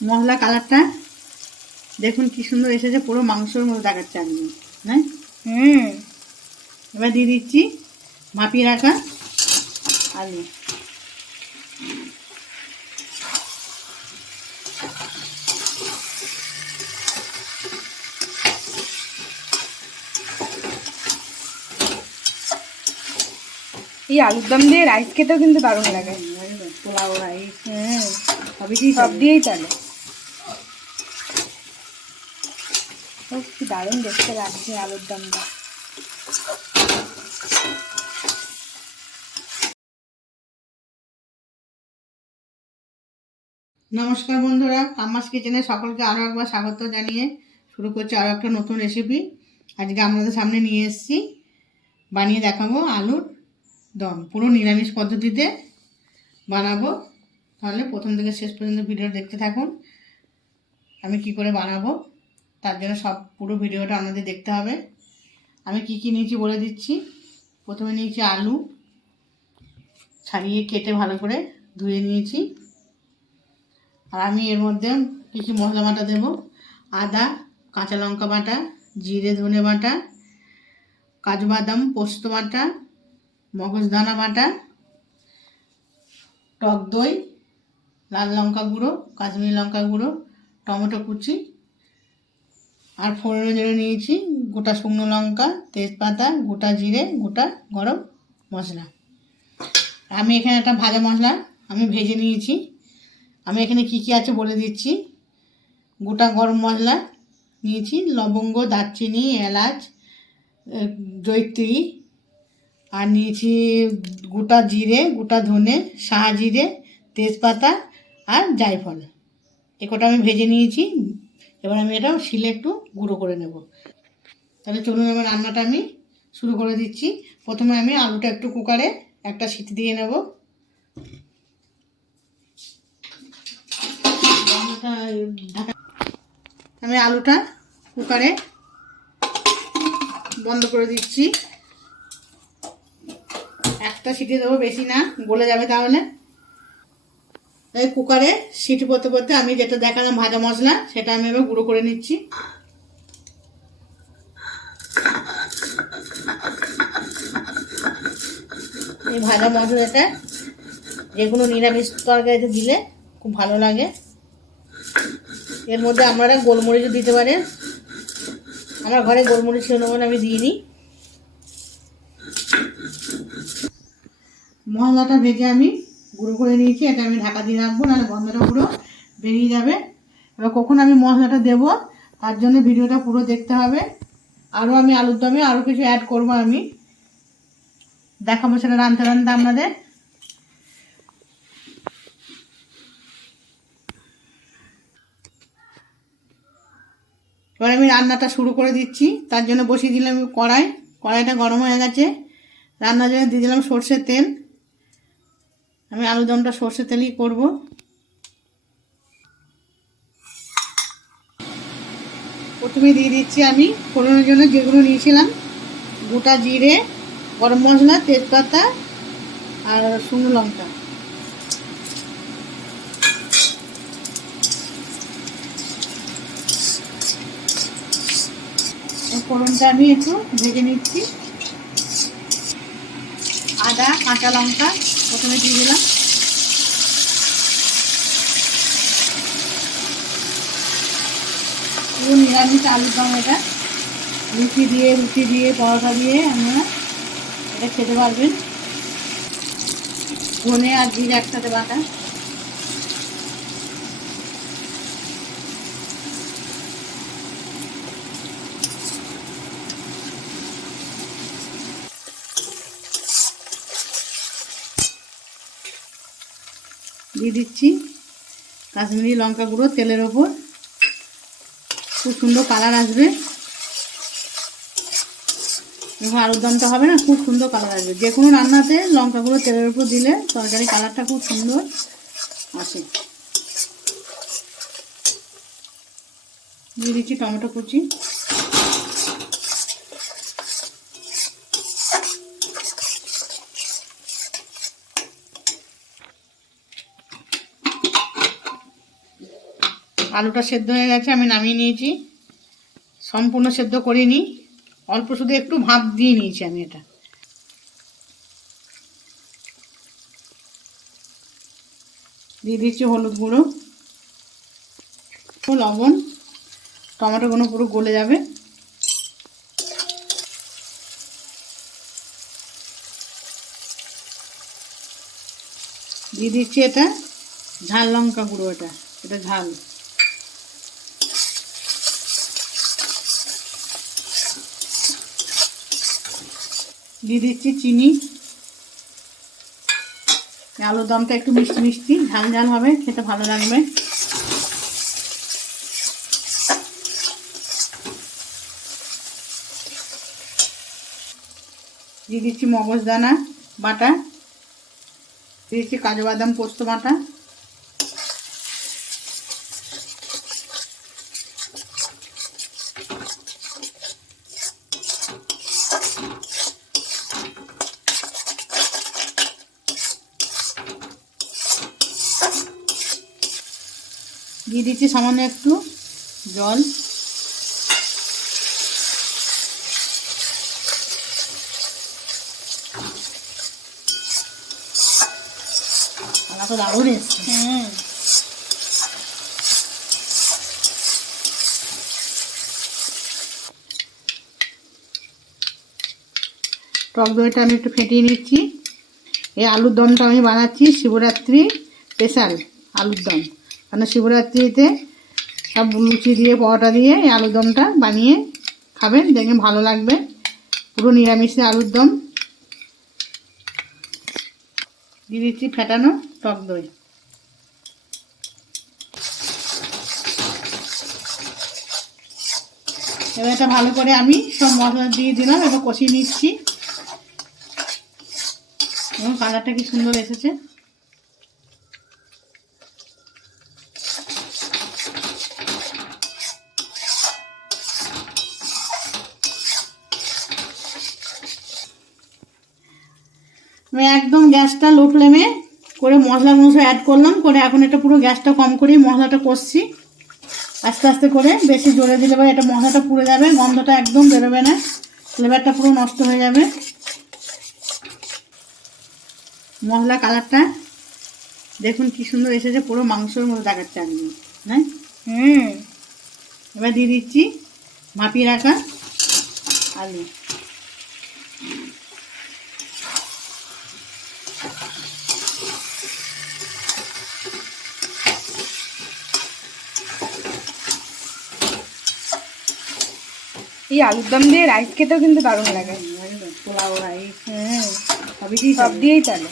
মশলা কালারটা দেখুন কি সুন্দর এসেছে, পুরো মাংসের মতো দেখাচ্ছে আমি, হ্যাঁ। এবার দিয়ে দিচ্ছি মাপিয়ে রাখা আলু। এই আলুর দম দিয়ে রাইস খেতেও কিন্তু দারুণ লাগে। পোলাও রাইস সব দিয়েই চলে। কি দারুণ দেখতে লাগছে আলুর দমটা। নমস্কার বন্ধুরা, কাম্মাস কিচেনে সকলকে আরও একবার স্বাগত জানিয়ে শুরু করছি আরও একটা নতুন রেসিপি। আজকে আপনাদের সামনে নিয়ে এসেছি, বানিয়ে দেখাবো আলুর দম। পুরো নিরামিষ পদ্ধতিতে বানাবো। তাহলে প্রথম থেকে শেষ পর্যন্ত ভিডিও দেখতে থাকুন। আমি কি করে বানাবো তার জন্য পুরো ভিডিওটা আপনাদের দেখতে হবে। আমি কি কি নিয়েছি বলে দিচ্ছি। প্রথমে নিয়েছি আলু, ছাড়িয়ে কেটে ভালো করে ধুয়ে নিয়েছি। আর আমি এর মধ্যে কিছু মশলা বাটা দেব। আদা, কাঁচা লঙ্কা বাটা, জিরে ধনে বাটা, কাজু বাদাম পোস্ত বাটা, মগজদানা বাটা, টক দই, লাল লঙ্কা গুঁড়ো, কাশ্মীরি লঙ্কা গুঁড়ো, টমেটো কুচি, আর ফোড়নের জন্য নিয়েছি গোটা শুকনো লঙ্কা, তেজপাতা, গোটা জিরে, গোটা গরম মশলা। আমি এখানে একটা ভাজা মশলা আমি ভেজে নিয়েছি। আমি এখানে কি কি আছে বলে দিচ্ছি। গোটা গরম মশলা নিয়েছি, লবঙ্গ, দারচিনি, এলাচ, জয়িত্রী, আর নিয়েছি গোটা জিরে, গোটা ধনে, সাহা জিরে, তেজপাতা আর জায়ফল। এ কটা আমি ভেজে নিয়েছি। এবার আমি এটা শিলে একটু গুঁড়ো করে নেব। তাহলে চলুন এবার রান্নাটা আমি শুরু করে দিচ্ছি। প্রথমে আমি আলুটা একটু কুকারে একটা সিটি দিয়ে নেব। আমি আলুটা কুকারে বন্ধ করে দিচ্ছি। একটা সিটি দেবো, বেশি না, গলে যাবে তাহলে। এই কুকারে সিটি পড়তে পড়তে আমি যেটা দেখালাম ভাজা মশলা, সেটা আমি এবার গুঁড়ো করে নিচ্ছি। এই ভাজা মশলাটা যেগুলো নিরামিষ তরকারিতে দিলে খুব ভালো লাগে। এর মধ্যে আপনারা গোলমরিচও দিতে পারেন। আমার ঘরে গোলমরিচ ছিল না বলে আমি দিইনি। মশলাটা ভেজে আমি গুঁড়ো করে নিয়েছি। এটা আমি ঢাকা দিয়ে রাখবো, নাহলে গন্ধটা পুরো বেরিয়ে যাবে। এবার কখন আমি মশলাটা দেবো তার জন্য ভিডিওটা পুরো দেখতে হবে। আরও আমি আলুর দমে আরও কিছু অ্যাড করবো, আমি দেখাবো সেটা রাঁধতে রাঁধতে আপনাদের। এবার আমি রান্নাটা শুরু করে দিচ্ছি। তার জন্য বসিয়ে দিলাম কড়াইটা গরম হয়ে গেছে। রান্নার জন্য দিয়ে দিলাম সর্ষের তেল। আমি আলুর দমটা সর্ষের তেলই করব। প্রথমে দিয়ে দিচ্ছি আমি ফোড়নের জন্য যেগুলো নিয়েছিলাম, গোটা জিরে, গরম মশলা, তেজপাতা আর শুকনো লঙ্কা। ফোড়নটা আমি একটু ভেজে নিচ্ছি। আদা, কাঁচা লঙ্কা প্রথমে দিয়ে দিলাম। পুরো নিরামিষ আলুর দম এটা। রুটি দিয়ে পরোটা দিয়ে আপনারা এটা খেতে পারবেন। ধনে আর জিরে একসাথে বাটা। দিয়ে দিচ্ছি কাশ্মীরি লঙ্কা গুঁড়ো তেলের ওপর। খুব সুন্দর কালার আসবে যখন আলুর দমটা হবে না, খুব সুন্দর কালার আসবে। যে কোনো রান্নাতে লঙ্কা গুঁড়ো তেলের ওপর দিলে তরকারি কালারটা খুব সুন্দর আসে। দিয়ে দিচ্ছি টমেটো কুচি। আলুটা সেদ্ধ হয়ে গেছে, আমি নামিয়ে নিয়েছি। সম্পূর্ণ সেদ্ধ করিনি, অল্প শুধু একটু ভাপ দিয়ে নিয়েছি আমি। এটা দিয়ে দিচ্ছি হলুদ গুঁড়ো, লবণ, টমেটোগুলো পুরো গলে যাবে। দিয়ে দিচ্ছি এটা ঝাল লঙ্কা গুঁড়ো, এটা ঝাল। দিয়ে দিচ্ছি চিনি। আলুর দমটা একটু মিষ্টি মিষ্টি ঝাল ঝাল হবে, খেতে ভালো লাগবে। দিয়ে দিচ্ছি মগজদানা বাটা, দিয়ে দিচ্ছি কাজু বাদাম পোস্ত বাটা, দিয়ে দিচ্ছি সামান্য একটু জল। তো দারুণ এসছে। টক দইটা আমি একটু ফেটিয়ে নিচ্ছি। এই আলুর দমটা আমি বানাচ্ছি শিবরাত্রি স্পেশাল আলুর দম, কারণ শিবরাত্রিতে সব লুচি দিয়ে পরোটা দিয়ে এই আলুর দমটা বানিয়ে খাবেন, দেখবেন ভালো লাগবে। পুরো নিরামিষে আলুর দম। দিয়ে দিচ্ছি ফেটানো টক দই। এবার এটা ভালো করে আমি সব মশলা দিয়ে দিলাম, এবার কষিয়ে নিচ্ছি। এবং কালারটা কি সুন্দর এসেছে। আমি একদম গ্যাসটা লো ফ্লেমে করে মশলাগুলো সব অ্যাড করলাম, করে এখন এটা পুরো গ্যাসটা কম করে মশলাটা কষছি আস্তে আস্তে করে। বেশি জোরে দিলে পরে এটা মশলাটা পুড়ে যাবে, গন্ধটা একদম বেরোবে না, ফ্লেভারটা পুরো নষ্ট হয়ে যাবে। মশলা কালারটা দেখুন কি সুন্দর এসেছে, পুরো মাংসের মতো দেখাচ্ছে আমি, হ্যাঁ। এবার দিয়ে দিচ্ছি মাপিয়ে রাখা আলু। এই আলুর দম দিয়ে রাইস খেতেও কিন্তু দারুণ লাগে। পোলাও রাইস সব দিয়েই চলে।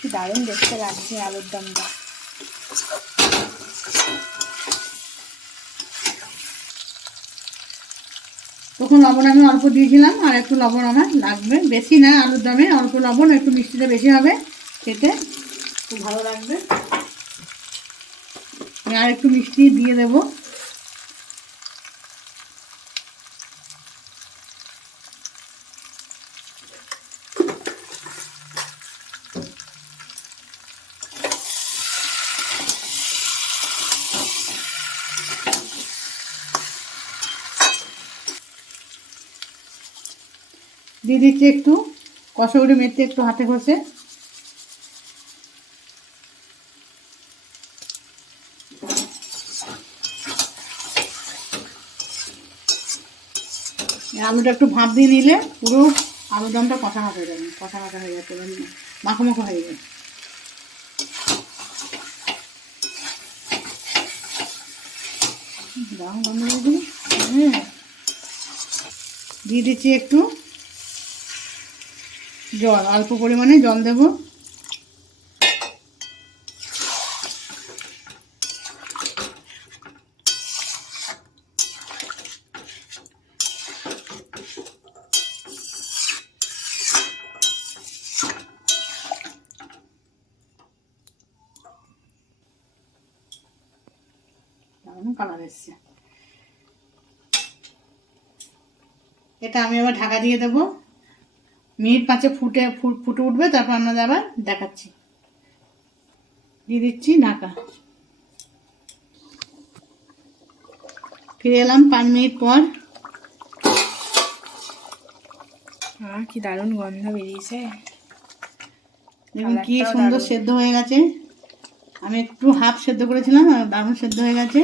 কি দারুণ দেখতে লাগছে আলুর দমটা। তখন লবণ আমি অল্প দিয়েছিলাম, আর একটু লবণ আমার লাগবে, বেশি না আলুর দমে, অল্প লবণ, একটু মিষ্টিটা বেশি হবে, খেতে খুব ভালো লাগবে। আমি আর একটু মিষ্টি দিয়ে দেবো। দিয়ে দিচ্ছি একটু কসুরি মেথি, একটু হাতে ঘষে। আলুটা একটু ভাপ দিয়ে নিলে পুরো আলুর দমটা কষা হয়ে যাবে, কষা হয়ে যাচ্ছে, মাখো মাখো হয়ে যাবে। দিয়ে দিচ্ছি একটু জল, অল্প পরিমাণে জল দেবো। কালার এসছে। এটা আমি আবার ঢাকা দিয়ে দেবো, মিনিট 5 ফুটে উঠবে, তারপর আপনাদের আবার দেখাচ্ছি। দিয়ে দিচ্ছি ঢাকা। ফিরে এলাম 5 মিনিট পর। কি দারুণ গন্ধ বেরিয়েছে। দেখুন কি কালারটাও সুন্দর দারুণ। সেদ্ধ হয়ে গেছে। আমি একটু হাফ সেদ্ধ করেছিলাম, আর দারুণ সেদ্ধ হয়ে গেছে।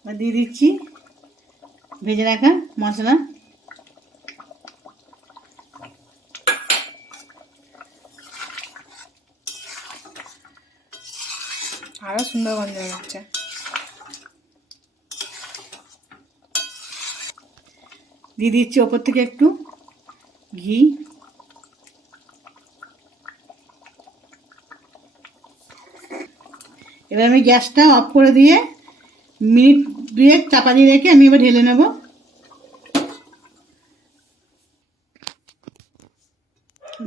এবার দিয়ে দিচ্ছি ভেজে রাখা মশলা। আরো সুন্দর গন্ধ বেরোচ্ছে। দিয়ে দিচ্ছি ওপর থেকে একটু ঘি। এবার আমি গ্যাসটা অফ করে দিয়ে মিনিট 2 চাপা দিয়ে রেখে আমি এবার ঢেলে নেব।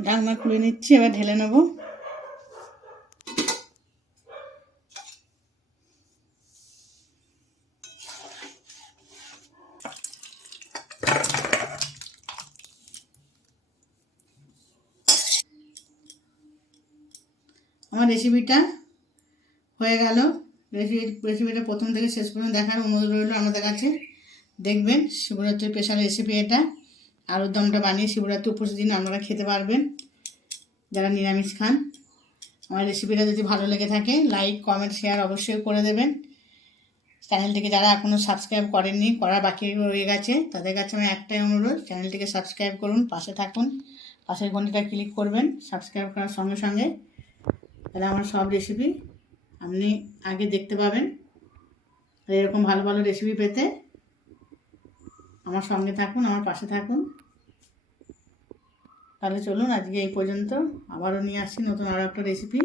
ঢাকনা খুলে নিচ্ছি, এবার ঢেলে নেব। আমার রেসিপিটা হয়ে গেল। রেসিপিটা প্রথম থেকে শেষ পর্যন্ত দেখার অনুরোধ রইল আমাদের কাছে। দেখবেন শিবরাত্রির স্পেশাল রেসিপি এটা। আলুর দমটা বানিয়ে শিবরাত্রি উপোসের দিন আপনারা খেতে পারবেন, যারা নিরামিষ খান। আমার রেসিপিটা যদি ভালো লেগে থাকে লাইক কমেন্ট শেয়ার অবশ্যই করে দেবেন। চ্যানেলটিকে যারা এখনও সাবস্ক্রাইব করেননি, করার বাকি রয়ে গেছে, তাদের কাছে আমার একটাই অনুরোধ, চ্যানেলটিকে সাবস্ক্রাইব করুন, পাশে থাকুন, পাশের ঘন্টিটা ক্লিক করবেন সাবস্ক্রাইব করার সঙ্গে সঙ্গে। তাহলে আমার সব রেসিপি আপনি আগে দেখতে পাবেন। আর এরকম ভালো ভালো রেসিপি পেতে আমার সঙ্গে থাকুন, আমার পাশে থাকুন। তাহলে চলুন আজকে এই পর্যন্ত, আবারও নিয়ে আসছি নতুন আরও একটা রেসিপি।